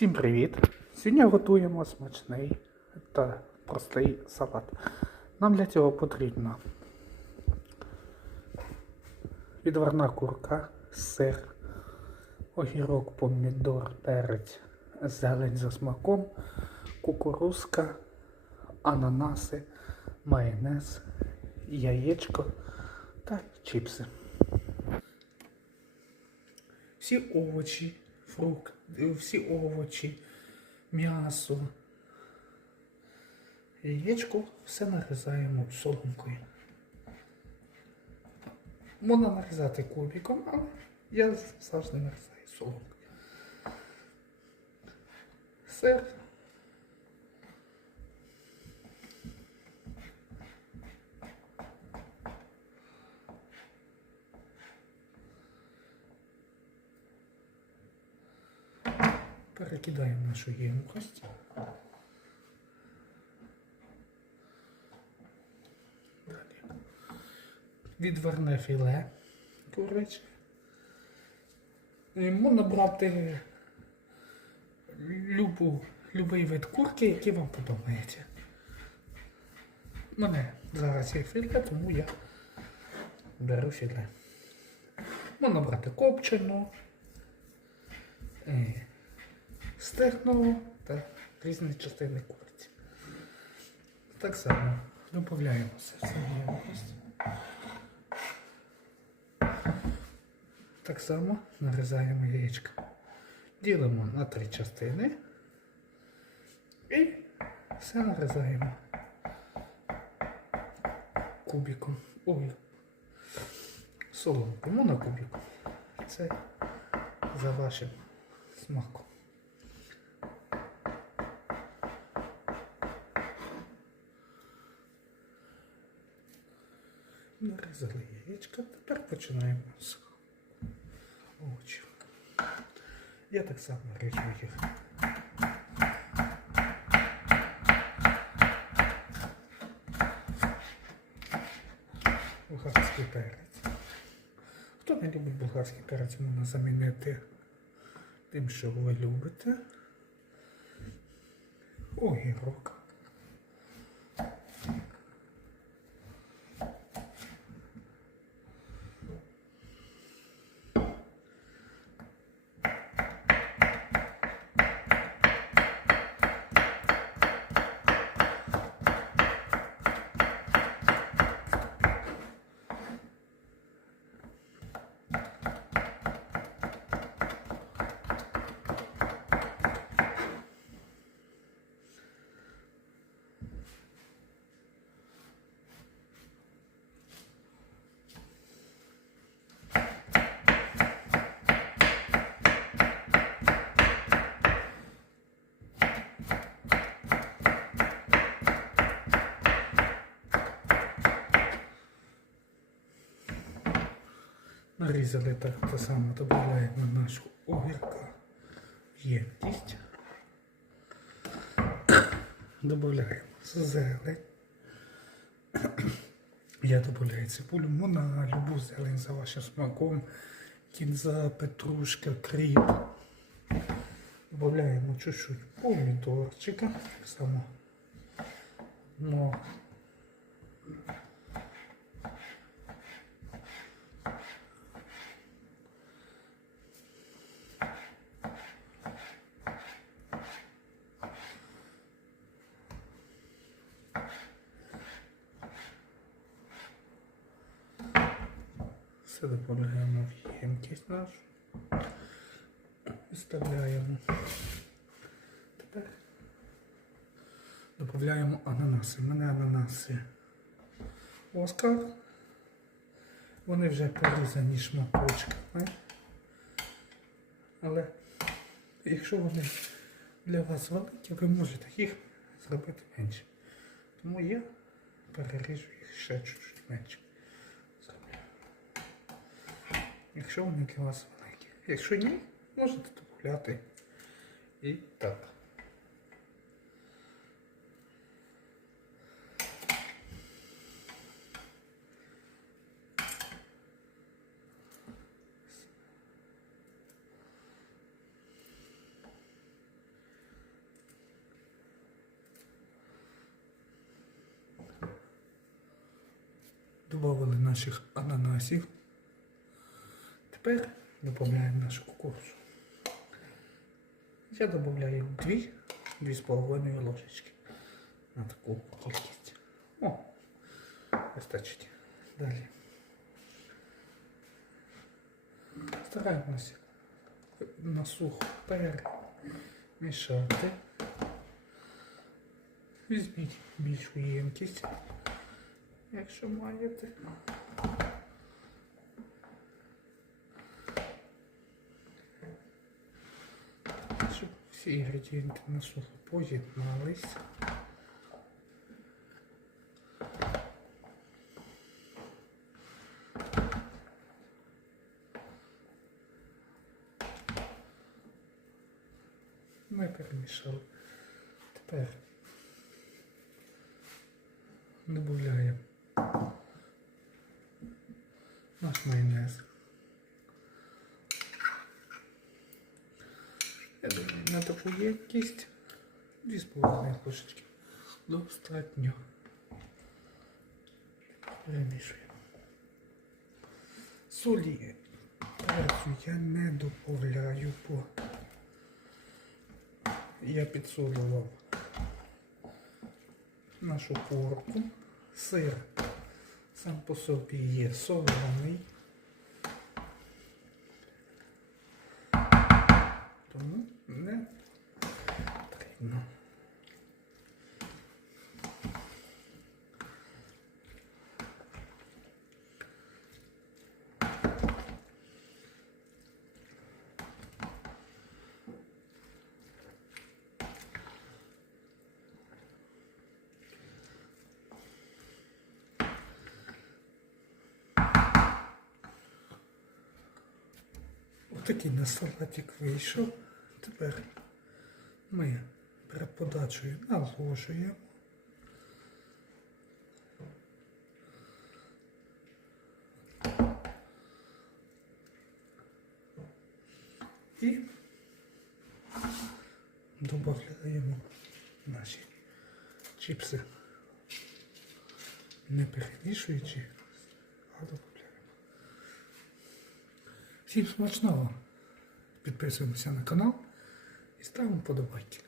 Всім привіт! Сьогодні готуємо смачний та простий салат. Нам для цього потрібно відварна курка, сир, огірок, помідор, перець, зелень за смаком, кукурузка, ананаси, майонез, яєчко та чіпси. Всі овочі, фрукти, всі овочі, м'ясо, яєчко все нарізаємо соломкою. Можна нарізати кубиком, але я завжди нарізаю соломкою. Сир. Перекидаємо нашу ємкость. Далі. Відверне філе куряче. Можна брати любу, любий вид курки, який вам подобається. У мене зараз є філе, тому я беру філе. Можна брати копчену, стегну та різні частини куриці. Так само додаємо все. Так само нарізаємо яєчко. Ділимо на три частини і все нарізаємо кубиком. Ой, соломкою, ну на кубику. Це за вашим смаком. Нарізали тепер починаємо з овочів. Я так само ріжу їх. Болгарський перець. Хто не любить болгарський перець, можна замінити тим, що ви любите. Огірок. Нарізали так те саме, додаємо нашу огірка в ємкість. Додаємо зелень. Я додаю цибулю, можна любу зелень за вашим смаком. Кінза, петрушка, кріп. Додаємо чуть-чуть помідорчика. Само. Но Додаємо в ємкість нашу. Виставляємо. Тепер додаємо ананаси. У мене ананаси Оскар. Вони вже порізані шматочками. Але якщо вони для вас великі, ви можете їх зробити менше. Тому я переріжу їх ще чуть-чуть менше. якщо вони у вас великі. Якщо ні, можете додати і так. Добавили наших ананасів. Тепер додаємо нашу кукурудзу. Я додаю 2, 2,5 ложечки на таку кількість. О, вистачить. Далі. Стараємося на сухо перемішати. Візьміть більшу ємкість, якщо маєте. Всі інгредієнти на сухо поєднались. Ми перемішали. Тепер додаємо наш майонез. Я думаю, на таку ємкість 2,5 ложечки достатньо. Перемішуємо. Солі перцю я не додаю, бо я підсолював нашу курку. Сир сам по собі є солений. Тому не потрібно. Отакий на салатик вийшов. Тепер ми перед подачею наложуємо. І додаємо наші чіпси. Не перемішуючи, а додаємо. Всім смачного! Підписуємося на канал і ставимо подобайки.